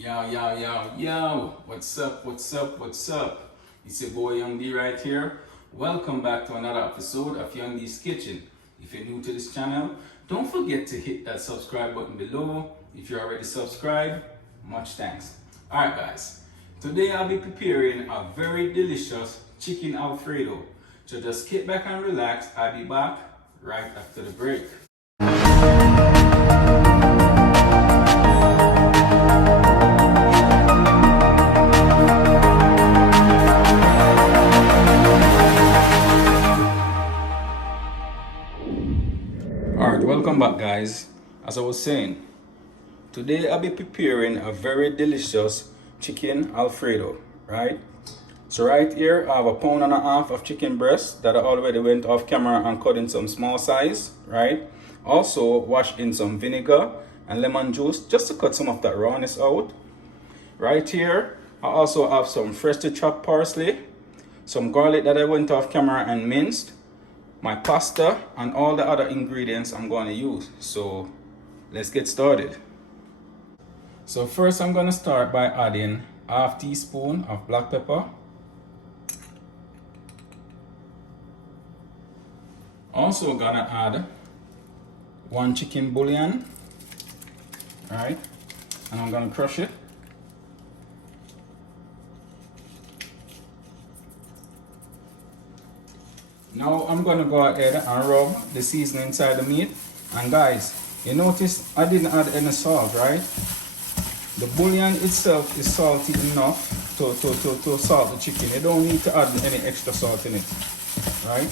Yo, what's up? It's your boy Young D right here. Welcome back to another episode of Young D's Kitchen. If you're new to this channel, don't forget to hit that subscribe button below. If you're already subscribed, much thanks. Alright guys, today I'll be preparing a very delicious chicken Alfredo. So just sit back and relax. I'll be back right after the break. Alright, welcome back guys. As I was saying, today I'll be preparing a very delicious chicken Alfredo, right? So right here I have 1.5 pounds of chicken breast that I already went off camera and cut in some small size, right? Also washed in some vinegar and lemon juice just to cut some of that rawness out. Right here I also have some freshly chopped parsley, some garlic that I went off camera and minced, my pasta, and all the other ingredients I'm going to use. So let's get started. So first I'm going to start by adding 1/2 teaspoon of black pepper. Also gonna add 1 chicken bouillon, right? And I'm gonna crush it. Now I'm gonna go ahead and rub the seasoning inside the meat. And guys, you notice I didn't add any salt, right? The bouillon itself is salty enough to salt the chicken. You don't need to add any extra salt in it, right?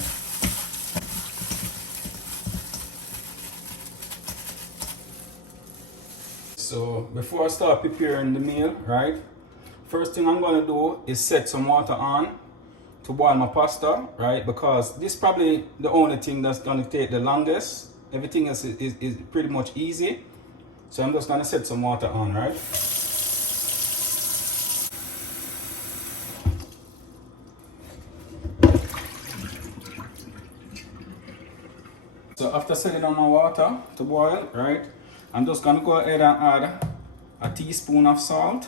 So before I start preparing the meal, right? First thing I'm gonna do is set some water on to boil my pasta, right? Because this is probably the only thing that's gonna take the longest. Everything else is pretty much easy. So I'm just gonna set some water on, right? So after setting on my water to boil, right? I'm just gonna go ahead and add 1 teaspoon of salt.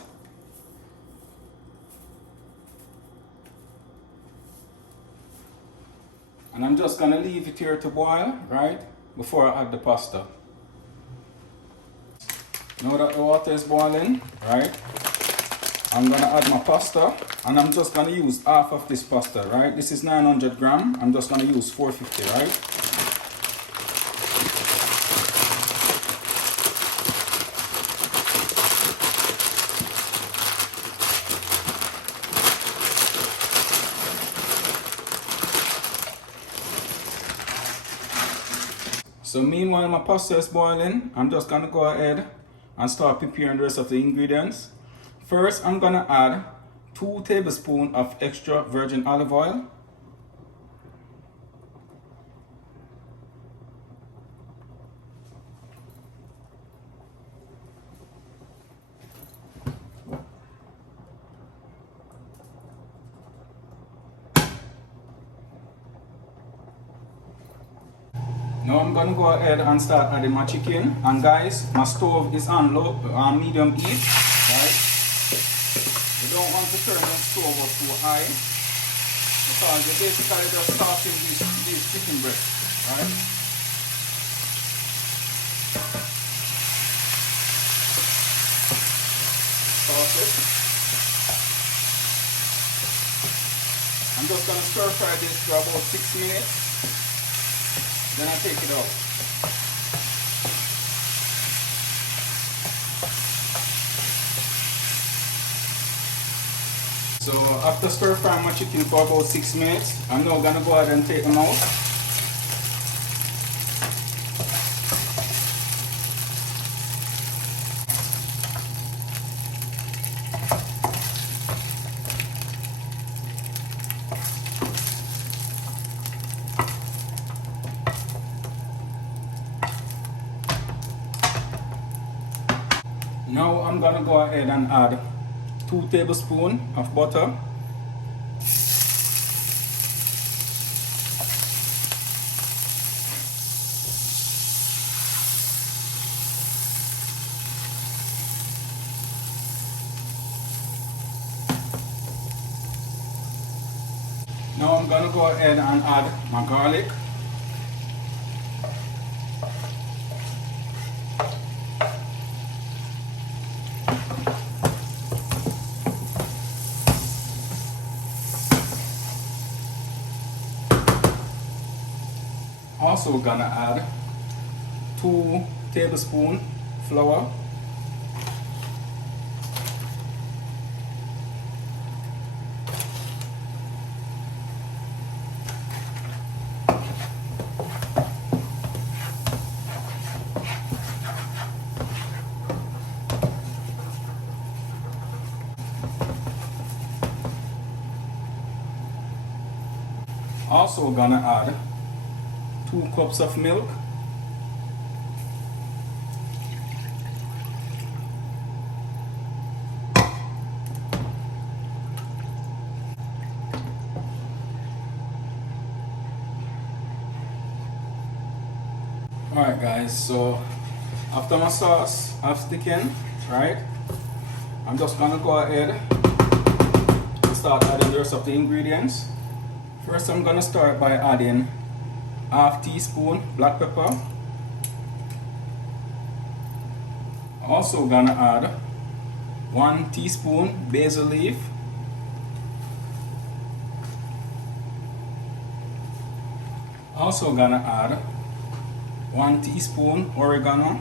And I'm just gonna leave it here to boil, right? Before I add the pasta. Now that the water is boiling, right? I'm gonna add my pasta, and I'm just gonna use half of this pasta, right? This is 900 grams. I'm just gonna use 450, right? So meanwhile my pasta is boiling, I'm just gonna go ahead and start preparing the rest of the ingredients. First, I'm gonna add 2 tablespoons of extra virgin olive oil. Now I'm gonna go ahead and start adding my chicken. And guys, my stove is on medium heat, right? You don't want to turn the stove up too high because you're basically just tossing these chicken breasts, right? Toss it. I'm just gonna stir fry this for about 6 minutes. Then I take it out. So after stir frying my chicken for about 6 minutes, I'm now gonna go ahead and take them out. Now I'm gonna go ahead and add 2 tablespoons of butter. Now I'm gonna go ahead and add my garlic. Also gonna add 2 tablespoons flour. Also gonna add 2 cups of milk. Alright guys, so after my sauce have thickened, right, I'm just gonna go ahead and start adding the rest of the ingredients. First I'm gonna start by adding half teaspoon black pepper. Also gonna add 1 teaspoon basil leaf. Also gonna add 1 teaspoon oregano.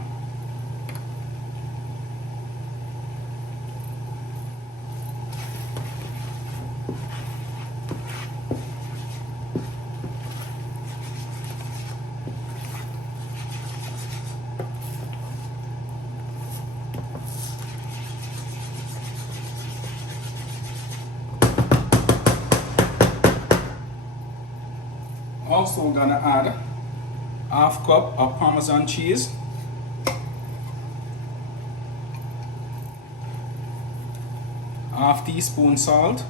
Also gonna add half cup of Parmesan cheese. Half teaspoon salt.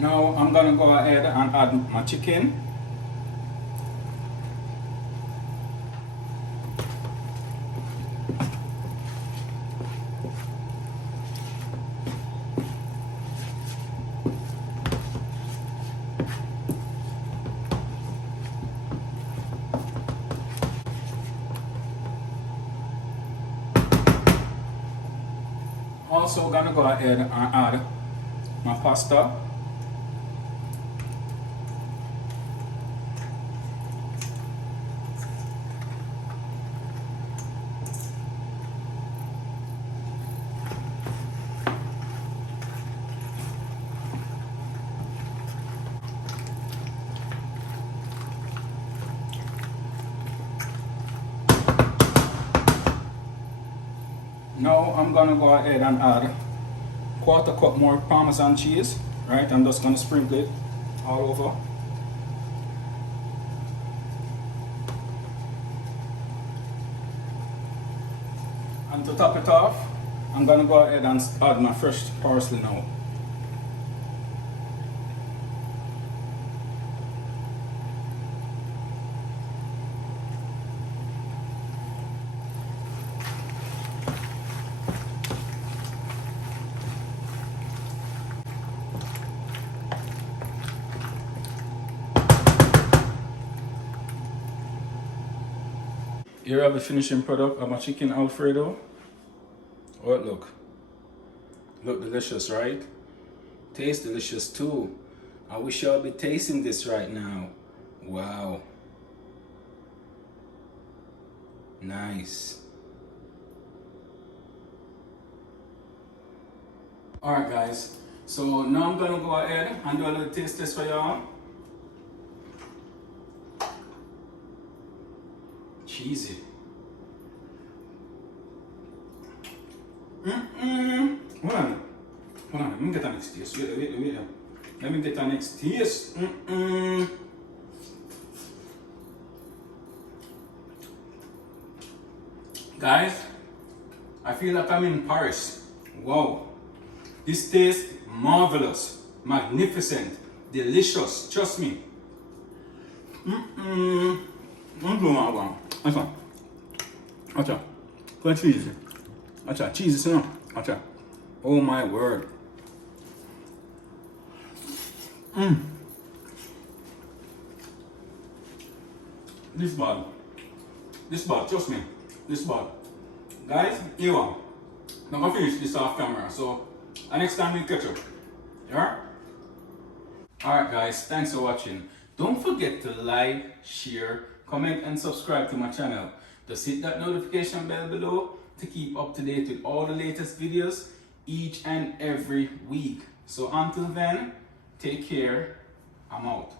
Now I'm gonna go ahead and add my chicken. Also gonna go ahead and add my pasta. Now I'm gonna go ahead and add 1/4 cup more Parmesan cheese, right? I'm just gonna sprinkle it all over. And to top it off, I'm gonna go ahead and add my fresh parsley now. Here I have the finishing product of my chicken Alfredo. Oh, look delicious, right? Tastes delicious too. I wish y'all be tasting this right now. Wow, nice. All right guys, so now I'm gonna go ahead and do a little taste test for y'all. Cheesy. Hold on, let me get the next taste. Wait. Let me get the next taste. Guys, I feel like I'm in Paris. Wow. This tastes marvelous, magnificent, delicious. Trust me. Acha. Put cheese. Acha. Cheese, you know. Acha. Oh my word. This bad. This bad, trust me. This bad. Guys, here one. I'm gonna finish this off camera, so next time we catch up. Alright? Alright guys, thanks for watching. Don't forget to like, share, comment and subscribe to my channel. Just hit that notification bell below to keep up to date with all the latest videos each and every week. So until then, take care. I'm out.